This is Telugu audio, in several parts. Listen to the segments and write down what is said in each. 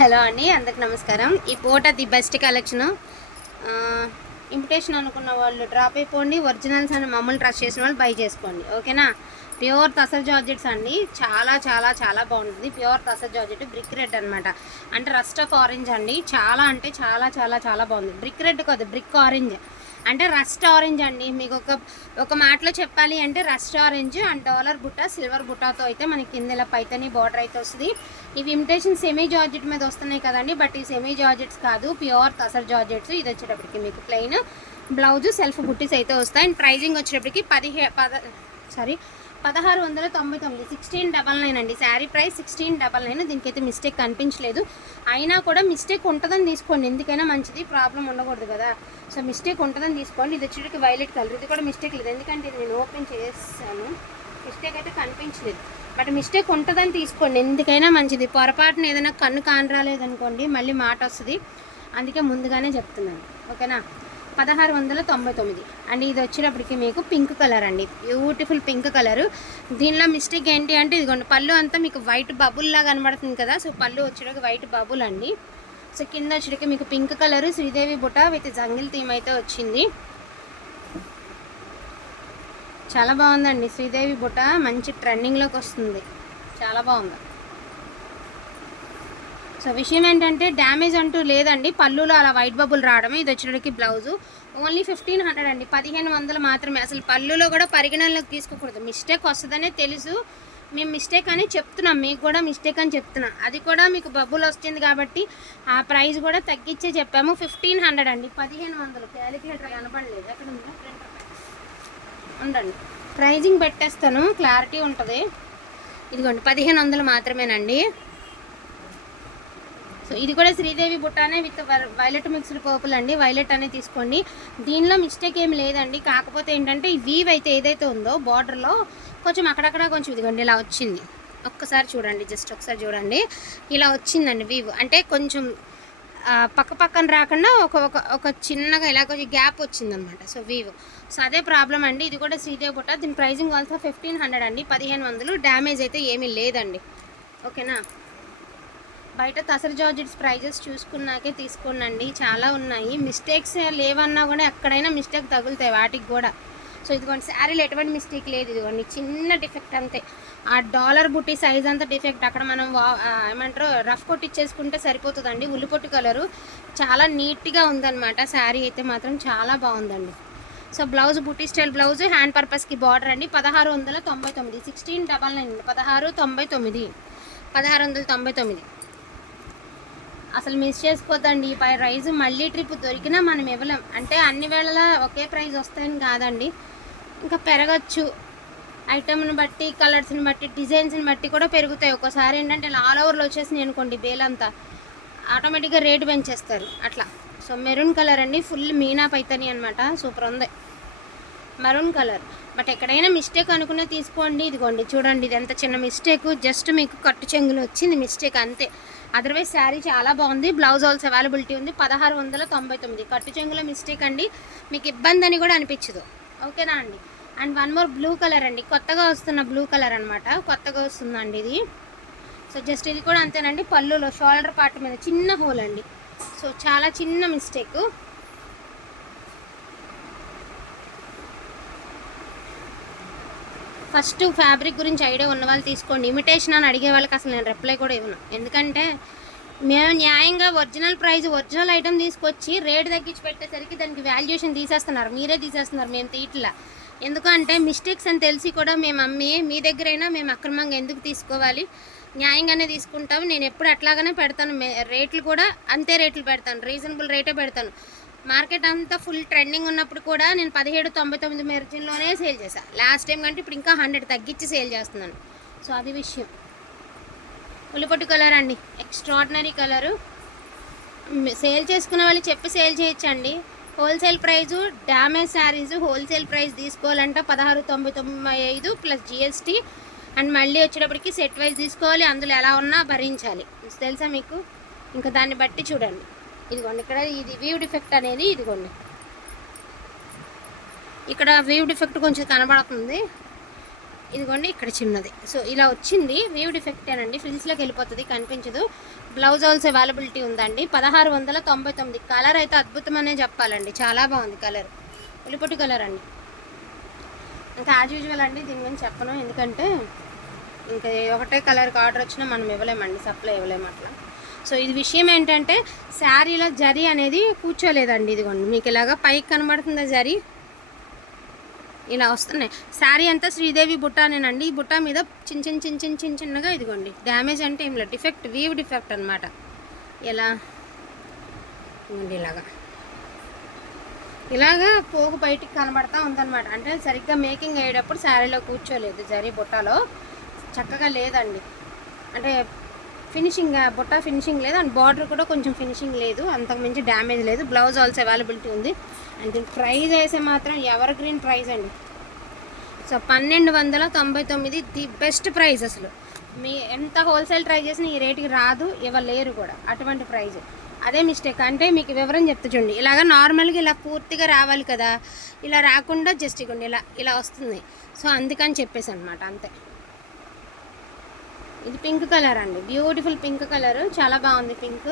హలో అండి అందరికి నమస్కారం. ఈ పూట ది బెస్ట్ కలెక్షను. ఇంపిటేషన్ అనుకున్న వాళ్ళు డ్రాప్ అయిపోండి ఒరిజినల్స్ అని మమ్మల్ని ట్రస్ట్ చేసిన వాళ్ళు బై చేసుకోండి. ఓకేనా? ప్యూర్ తసర్ జార్జెట్స్ అండి. చాలా చాలా చాలా బాగుంటుంది. Pure tussar georgette brick red అనమాట అంటే రస్ట్ ఆఫ్ ఆరెంజ్ అండి. చాలా అంటే చాలా చాలా చాలా బాగుంది. బ్రిక్ రెడ్ కాదు బ్రిక్ ఆరెంజ్. అంటే రస్ట్ ఆరెంజ్ అండి. మీకు ఒక ఒక మాటలో చెప్పాలి అంటే రస్ట్ ఆరెంజ్ అండ్ డాలర్ బుట్ట సిల్వర్ బుట్టాతో అయితే మనకి కింద ఇలా పైతని బార్డర్ అయితే వస్తుంది. ఇవి ఇమిటేషన్ సెమీ జార్జెట్ మీద వస్తున్నాయి కదండి బట్ ఈ సెమీ జార్జెట్స్ కాదు ప్యూర్ తసర్ జార్జెట్స్. ఇది వచ్చేటప్పటికి మీకు ప్లెయిన్ బ్లౌజ్ సెల్ఫ్ బుట్టీస్ అయితే వస్తాయి. అండ్ ప్రైజింగ్ వచ్చేటప్పటికి పదిహే పద సారీ పదహారు వందల తొంభై తొమ్మిది. సిక్స్టీన్ డబల్ నైన్ అండి. Sari price sixteen double nine దీనికైతే మిస్టేక్ కనిపించలేదు. అయినా కూడా మిస్టేక్ ఉంటుందని తీసుకోండి. ఎందుకైనా మంచిది ప్రాబ్లం ఉండకూడదు కదా. సో మిస్టేక్ ఉంటుందని తీసుకోండి. ఇది వచ్చేటికి వైలెట్ కలర్ ఇది కూడా మిస్టేక్ లేదు. ఎందుకంటే ఇది నేను ఓపెన్ చేస్తాను మిస్టేక్ అయితే కనిపించలేదు. బట్ మిస్టేక్ ఉంటుందని తీసుకోండి. ఎందుకైనా మంచిది. పొరపాటున ఏదైనా కన్ను కానరాలేదనుకోండి మళ్ళీ మాట వస్తుంది. అందుకే ముందుగానే చెప్తున్నాను. ఓకేనా? పదహారు వందల తొంభై తొమ్మిది. అండ్ ఇది వచ్చినప్పటికి మీకు పింక్ కలర్ అండి. Beautiful pink colour. దీనిలో మిస్టేక్ ఏంటి అంటే ఇదిగోండి పళ్ళు అంతా మీకు వైట్ బబుల్ లాగా కనబడుతుంది కదా సో పళ్ళు వచ్చేటప్పుడు వైట్ బబుల్ అండి. సో కింద వచ్చేటప్పటికి మీకు పింక్ కలర్ శ్రీదేవి బుట్ట విత్ జంగిల్ థీమ్ అయితే వచ్చింది. చాలా బాగుందండి శ్రీదేవి బుట్ట మంచి ట్రెండింగ్లోకి వస్తుంది. చాలా బాగుంది. సో విషయం ఏంటంటే డ్యామేజ్ అంటూ లేదండి. పళ్ళులో అలా వైట్ బబుల్ రావడమే. ఇది వచ్చేటికి బ్లౌజు ఓన్లీ ఫిఫ్టీన్ హండ్రెడ్ అండి. పదిహేను వందలు మాత్రమే. అసలు పళ్ళులో కూడా పరిగణనలోకి తీసుకోకూడదు. మిస్టేక్ వస్తుందనే తెలుసు. మేము మిస్టేక్ అని చెప్తున్నాం. మీకు కూడా మిస్టేక్ అని చెప్తున్నాం. అది కూడా మీకు బబుల్ వస్తుంది కాబట్టి ఆ ప్రైస్ కూడా తగ్గించే చెప్పాము. ఫిఫ్టీన్ హండ్రెడ్ అండి. పదిహేను వందలు. క్యాలిక్యులేటర్ కనపడలేదు ఎక్కడ ఉందా ఉండండి. ప్రైజింగ్ పెట్టేస్తాను. క్లారిటీ ఉంటుంది. ఇదిగోండి. పదిహేను వందలు మాత్రమేనండి. సో ఇది కూడా శ్రీదేవి బుట్టానే విత్ వైలెట్ మిక్స్డ్ పర్పుల్ అండి. వైలెట్ అనేది తీసుకోండి. దీనిలో మిస్టేక్ ఏమి లేదండి. కాకపోతే ఏంటంటే ఈ వీవ్ అయితే ఏదైతే ఉందో బార్డర్లో కొంచెం అక్కడక్కడ కొంచెం ఇదిగోండి ఇలా వచ్చింది. ఒక్కసారి చూడండి జస్ట్ ఒకసారి చూడండి. ఇలా వచ్చిందండి వీవ్. అంటే కొంచెం పక్క పక్కన రాకుండా ఒక ఒక ఒక చిన్నగా ఇలా కొంచెం గ్యాప్ వచ్చిందనమాట. So weave. సో అదే ప్రాబ్లం అండి. ఇది కూడా శ్రీదేవి బుట్ట. దీని ప్రైజింగ్ ఆల్సో ఫిఫ్టీన్ హండ్రెడ్ అండి. పదిహేను వందలు. డ్యామేజ్ అయితే ఏమీ లేదండి. ఓకేనా? బయట తసర్ జార్జెట్స్ ప్రైజెస్ చూసుకున్నాకే తీసుకోనండి. చాలా ఉన్నాయి. మిస్టేక్స్ లేవన్నా కూడా ఎక్కడైనా మిస్టేక్ తగులుతాయి వాటికి కూడా. సో ఇదిగోండి శారీలో ఎటువంటి మిస్టేక్ లేదు. ఇదిగోండి చిన్న డిఫెక్ట్ అంతే. ఆ డాలర్ బుట్టి సైజ్ అంతా డిఫెక్ట్. అక్కడ మనం వా ఏమంటారు రఫ్ కొట్టి ఇచ్చేసుకుంటే సరిపోతుందండి. ఉల్లిపొట్టు కలరు చాలా నీట్గా ఉందన్నమాట. శారీ అయితే మాత్రం చాలా బాగుందండి. సో బ్లౌజ్ బుట్టి స్టైల్ బ్లౌజ్ హ్యాండ్ పర్పస్కి బార్డర్ అండి. పదహారు వందల తొంభై తొమ్మిది. Sixteen double nine. పదహారు తొంభై తొమ్మిది. పదహారు వందల తొంభై తొమ్మిది. అసలు మిస్ చేసుకోదండి. ఈ పై ప్రైజ్ మళ్ళీ ట్రిప్ దొరికినా మనం ఇవ్వలేం. అంటే అన్ని వేళలా ఒకే ప్రైజ్ వస్తాయని కాదండి. ఇంకా పెరగచ్చు. ఐటమ్ని బట్టి కలర్స్ని బట్టి డిజైన్స్ని బట్టి కూడా పెరుగుతాయి. ఒక్కోసారి ఏంటంటే ఇలా ఆల్ ఓవర్లో వచ్చేసినాయి అనుకోండి బేలంతా. ఆటోమేటిక్గా రేట్ పెంచేస్తారు. అట్లా. సో మెరూన్ కలర్ అండి. ఫుల్ మీనా పైతని అనమాట సూపర్ ఉంది. Maroon colour. బట్ ఎక్కడైనా మిస్టేక్ అనుకునే తీసుకోండి. ఇదిగోండి చూడండి ఇది ఎంత చిన్న మిస్టేక్. జస్ట్ మీకు కట్టు చెంగులు వచ్చింది మిస్టేక్ అంతే. అదర్వైజ్ శారీ చాలా బాగుంది. బ్లౌజ్ ఆల్స్ అవైలబిలిటీ ఉంది. పదహారు వందల తొంభై తొమ్మిది. కట్టు చెంగుల మిస్టేక్ అండి. మీకు ఇబ్బంది అని కూడా అనిపించదు. ఓకేనా అండి? And one more blue colour అండి. కొత్తగా వస్తున్న బ్లూ కలర్ అనమాట కొత్తగా వస్తుందండి ఇది. సో జస్ట్ ఇది కూడా అంతేనండి. పళ్ళులో షోల్డర్ పార్ట్ మీద చిన్న హోల్ అండి. సో చాలా చిన్న మిస్టేక్. ఫస్ట్ ఫ్యాబ్రిక్ గురించి ఐడియా ఉన్న వాళ్ళు తీసుకోండి. ఇమిటేషన్ అని అడిగే వాళ్ళకి అసలు నేను రిప్లై కూడా ఇవ్వను. ఎందుకంటే మేము న్యాయంగా ఒరిజినల్ ప్రైస్ ఒరిజినల్ ఐటమ్ తీసుకొచ్చి రేట్ తగ్గించి పెట్టేసరికి దానికి వాల్యుయేషన్ తీసేస్తున్నారు. మీరే తీసేస్తున్నారు మేము తీయట్లా. ఎందుకంటే మిస్టేక్స్ అని తెలిసి కూడా మేము అమ్మి మీ దగ్గరైనా మేము అక్రమంగా ఎందుకు తీసుకోవాలి? న్యాయంగానే తీసుకుంటాం నేను ఎప్పుడు అట్లాగానే పెడతాను. మే- రేట్లు కూడా అంతే రేట్లు పెడతాను. రీజనబుల్ రేటే పెడతాను. మార్కెట్ అంతా ఫుల్ ట్రెండింగ్ ఉన్నప్పుడు కూడా నేను పదిహేడు తొంభై తొమ్మిది మెర్జిన్లోనే సేల్ చేశాను లాస్ట్ టైం కంటే ఇప్పుడు ఇంకా హండ్రెడ్ తగ్గించి సేల్ చేస్తున్నాను. సో అది విషయం. ఉల్లిపొట్టు కలర్ అండి. ఎక్స్ట్రాడినరీ కలరు సేల్ చేసుకున్న వాళ్ళు చెప్పి సేల్ చేయొచ్చండి. Wholesale price damage saris wholesale price తీసుకోవాలంటే పదహారు తొంభై తొంభై ఐదు ప్లస్ జిఎస్టీ అండ్ మళ్ళీ వచ్చేటప్పటికి సెట్ వైజ్ తీసుకోవాలి. అందులో ఎలా ఉన్నా భరించాలి. తెలుసా మీకు? ఇంకా దాన్ని బట్టి చూడండి. ఇదిగోండి ఇక్కడ ఇది వీవ్ డిఫెక్ట్ అనేది ఇదిగోండి. ఇక్కడ వీవ్ డిఫెక్ట్ కొంచెం కనబడుతుంది. ఇదిగోండి ఇక్కడ చిన్నది. సో ఇలా వచ్చింది. వీవ్ డిఫెక్టేనండి ఫ్రిల్స్లోకి వెళ్ళిపోతుంది కనిపించదు. బ్లౌజ్ ఆల్సో అవైలబిలిటీ ఉందండి. పదహారు వందల తొంభై తొమ్మిది. కలర్ అయితే అద్భుతమనే చెప్పాలండి. చాలా బాగుంది కలర్. ఉలిపొట్టి కలర్ అండి. ఇంకా యాజ్ యూజువల్ అండి దీని గురించి చెప్పను. ఎందుకంటే ఇంకా ఒకటే కలర్కి ఆర్డర్ వచ్చినా మనం ఇవ్వలేమండి. సప్లై ఇవ్వలేము అట్లా. సో ఇది విషయం ఏంటంటే శారీలో జరీ అనేది కూర్చోలేదండి. ఇదిగోండి మీకు ఇలాగా పైకి కనబడుతుందా జరీ? ఇలా వస్తున్నాయి. శారీ అంతా శ్రీదేవి బుట్టానేనండి. ఈ బుట్ట మీద చిన్న చిన్న చిన్న చిన్న చిన్న చిన్నగా ఇదిగోండి. డ్యామేజ్ అంటే ఏం లేదు. డిఫెక్ట్ వీవ్ డిఫెక్ట్ అనమాట ఎలా? ఇలాగా. ఇలాగా పోగు బయటికి కనబడతా ఉందన్నమాట. అంటే సరిగ్గా మేకింగ్ అయ్యేటప్పుడు శారీలో కూర్చోలేదు జరీ బుట్టలో. చక్కగా లేదండి. అంటే ఫినిషింగ్ బుట్ట ఫినిషింగ్ లేదు. అండ్ బార్డర్ కూడా కొంచెం ఫినిషింగ్ లేదు. అంతకుమించి డ్యామేజ్ లేదు. బ్లౌజ్ ఆల్సో అవైలబిలిటీ ఉంది. అండ్ దీని ప్రైజ్ అయితే మాత్రం ఎవర్ గ్రీన్ ప్రైస్ అండి. సో పన్నెండు వందల తొంభై తొమ్మిది ది బెస్ట్ ప్రైస్ అసలు. మీ ఎంత హోల్సేల్ ట్రై చేసినా ఈ రేటుకి రాదు ఇవ్వలేరు కూడా. అటువంటి ప్రైజ్. అదే మిస్టేక్. అంటే మీకు వివరం చెప్తా చూడండి. ఇలాగ నార్మల్గా ఇలా పూర్తిగా రావాలి కదా. ఇలా రాకుండా జస్ట్ ఇగండి ఇలా ఇలా వస్తుంది. సో అందుకని చెప్పేసి అనమాట అంతే. ఇది పింక్ కలర్ అండి. Beautiful pink colour. చాలా బాగుంది పింక్.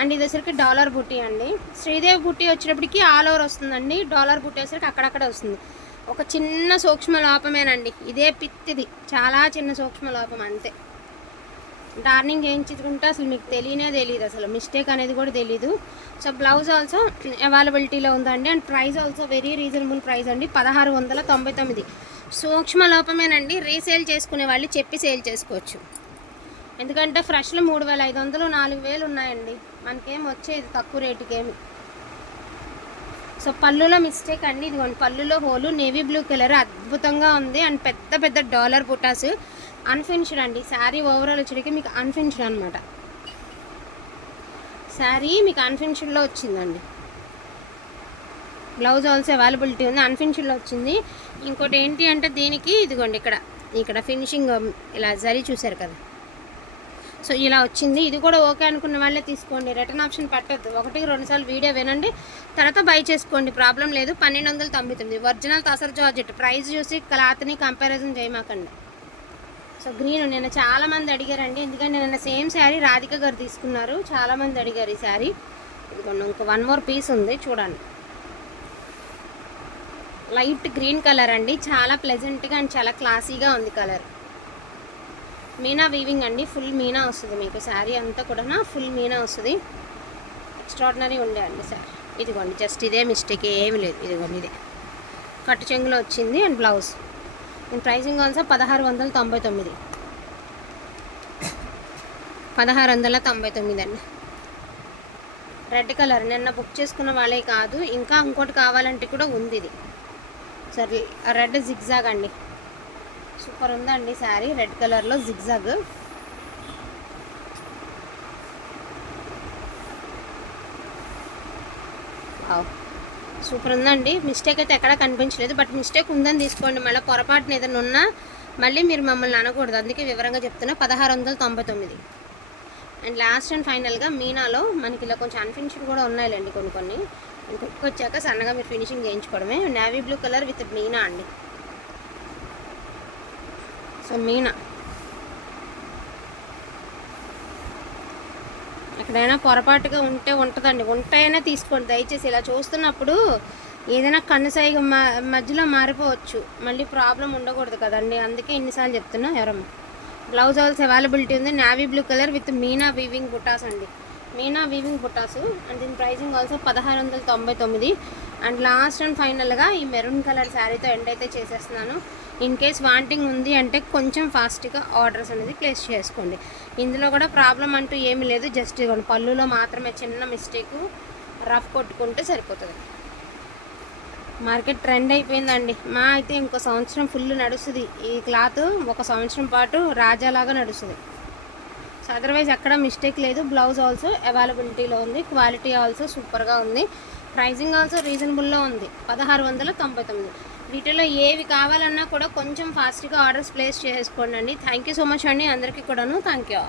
అండ్ ఇది వచ్చరికి డాలర్ బుట్టి అండి. శ్రీదేవి బుట్టి వచ్చేటప్పటికి ఆల్ ఓవర్ వస్తుందండి. డాలర్ బుట్టి వచ్చరికి అక్కడక్కడ వస్తుంది. ఒక చిన్న సూక్ష్మ లోపమేనండి. ఇదే పిత్తిది. చాలా చిన్న సూక్ష్మ లోపం అంతే. డార్నింగ్ చేయించుకుంటే అసలు మీకు తెలియనే తెలియదు. అసలు మిస్టేక్ అనేది కూడా తెలీదు. సో బ్లౌజ్ ఆల్సో అవైలబిలిటీలో ఉందండి. And price also very reasonable price అండి. పదహారు వందల తొంభై తొమ్మిది. సూక్ష్మ లోపమేనండి. రీసేల్ చేసుకునే వాళ్ళు చెప్పి సేల్ చేసుకోవచ్చు. ఎందుకంటే ఫ్రెష్లు మూడు వేల ఐదు వందలు నాలుగు వేలు ఉన్నాయండి. మనకేం వచ్చేది తక్కువ రేటుకేమి. సో పళ్ళులో మిస్టేక్ అండి. ఇదిగోండి పళ్ళులో హోలు నేవీ బ్లూ కలర్ అద్భుతంగా ఉంది. అండ్ పెద్ద పెద్ద డాలర్ బుటాస్. అన్ఫినిష్డ్ అండి. శారీ ఓవరాల్ వచ్చేటికి మీకు అన్ఫినిష్డ్ అనమాట శారీ మీకు అన్ఫినిష్డ్లో వచ్చిందండి. బ్లౌజ్ ఆల్సో అవైలబిలిటీ ఉంది అన్ఫినిష్డ్లో వచ్చింది. ఇంకోటి ఏంటి అంటే దీనికి ఇదిగోండి ఇక్కడ ఇక్కడ ఫినిషింగ్ ఇలా జరీ చూసారు కదా. సో ఇలా వచ్చింది. ఇది కూడా ఓకే అనుకున్న వాళ్ళే తీసుకోండి. రిటర్న్ ఆప్షన్ పెట్టద్దు. ఒకటికి రెండుసార్లు వీడియో వినండి. తర్వాత బై చేసుకోండి. ప్రాబ్లం లేదు. పన్నెండు వందల తొంభై తొమ్మిది. Original tussar georgette. ప్రైస్ చూసి క్లాత్ని కంపారిజన్ చేయమాకండి. సో గ్రీన్ నిన్న చాలా మంది అడిగారండి. ఎందుకంటే నిన్న సేమ్ శారీ రాధిక గారు తీసుకున్నారు. చాలా మంది అడిగారు ఈ శారీ. ఇదిగోండి ఇంకో వన్ మోర్ పీస్ ఉంది. చూడండి. లైట్ గ్రీన్ కలర్ అండి. చాలా ప్లెజెంట్గా అండ్ చాలా క్లాసీగా ఉంది కలర్. మీనా వీవింగ్ అండి. ఫుల్ మీనా వస్తుంది మీకు. శారీ అంతా కూడా ఫుల్ మీనా వస్తుంది. ఎక్స్ట్రాడినరీ ఉండే అండి సార్ ఇదిగోండి జస్ట్ ఇదే మిస్టేక్ ఏమి లేదు. ఇదిగోండి ఇదే. కట్టు చెంగులో వచ్చింది అండ్ బ్లౌజ్ నేను ప్రైసింగ్ ఆల్సో పదహారు వందల తొంభై తొమ్మిది. పదహారు వందల తొంభై తొమ్మిది అండి. రెడ్ కలర్ నిన్న బుక్ చేసుకున్న వాళ్ళే కాదు. ఇంకా ఇంకోటి కావాలంటే కూడా ఉంది ఇది. సరే రెడ్ జిగ్జాగ్ అండి. సూపర్ ఉందండి శారీ. రెడ్ కలర్లో జిగ్జాగ్. సూపర్ ఉందండి. మిస్టేక్ అయితే ఎక్కడా కనిపించలేదు. బట్ మిస్టేక్ ఉందని తీసుకోండి. మళ్ళీ పొరపాటున ఏదైనా ఉన్నా మళ్ళీ మీరు మమ్మల్ని అనకూడదు. అందుకే వివరంగా చెప్తున్నా. పదహారు వందల తొంభై తొమ్మిది. అండ్ లాస్ట్ అండ్ ఫైనల్గా మీనాలో మనకి ఇలా కొంచెం అన్ఫినిషింగ్ కూడా ఉన్నాయిలేండి కొన్ని కొన్ని. ఇంకొక సన్నగా మీరు finishing చేయించుకోవడమే. Navy blue colour with meena అండి. సో మీనా ఎక్కడైనా పొరపాటుగా ఉంటే ఉంటుందండి. ఉంటాయనే తీసుకోండి. దయచేసి ఇలా చూస్తున్నప్పుడు ఏదైనా కన్నుసైగ మధ్యలో మారిపోవచ్చు. మళ్ళీ ప్రాబ్లం ఉండకూడదు కదండి. అందుకే ఇన్నిసార్లు చెప్తున్నా ఎవరమ్మ. బ్లౌజ్ ఆల్స్ అవైలబిలిటీ ఉంది. Navy blue colour with meena weaving butas అండి. మీనా వీవింగ్ బుటాసు అండ్ దీని ప్రైసింగ్ ఆల్సో పదహారు వందల తొంభై తొమ్మిది. అండ్ లాస్ట్ అండ్ ఫైనల్గా ఈ మెరూన్ కలర్ శారీతో ఎండ్ అయితే చేసేస్తున్నాను. ఇన్ కేస్ వాంటింగ్ ఉంది అంటే కొంచెం ఫాస్ట్గా ఆర్డర్స్ అనేది ప్లేస్ చేసుకోండి. ఇందులో కూడా ప్రాబ్లం అంటూ ఏమీ లేదు. జస్ట్ ఇవ్వండి పళ్ళులో మాత్రమే చిన్న మిస్టేక్ రఫ్ కొట్టుకుంటే సరిపోతుంది. మార్కెట్ ట్రెండ్ అయిపోయిందండి. మా అయితే ఇంకో సంవత్సరం ఫుల్ నడుస్తుంది. ఈ క్లాత్ ఒక సంవత్సరం పాటు రాజాలాగా నడుస్తుంది. సో అదర్వైజ్ ఎక్కడ మిస్టేక్ లేదు. బ్లౌజ్ ఆల్సో అవైలబిలిటీలో ఉంది. క్వాలిటీ ఆల్సో సూపర్గా ఉంది. ప్రైజింగ్ ఆల్సో రీజనబుల్లో ఉంది. పదహారు వందల తొంభై తొమ్మిది. వీటిలో ఏవి కావాలన్నా కూడా కొంచెం ఫాస్ట్గా ఆర్డర్స్ ప్లేస్ చేసుకోండి థ్యాంక్ యూ సో మచ్ అండి. అందరికీ కూడాను. Thank you